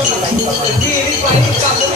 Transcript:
Everybody got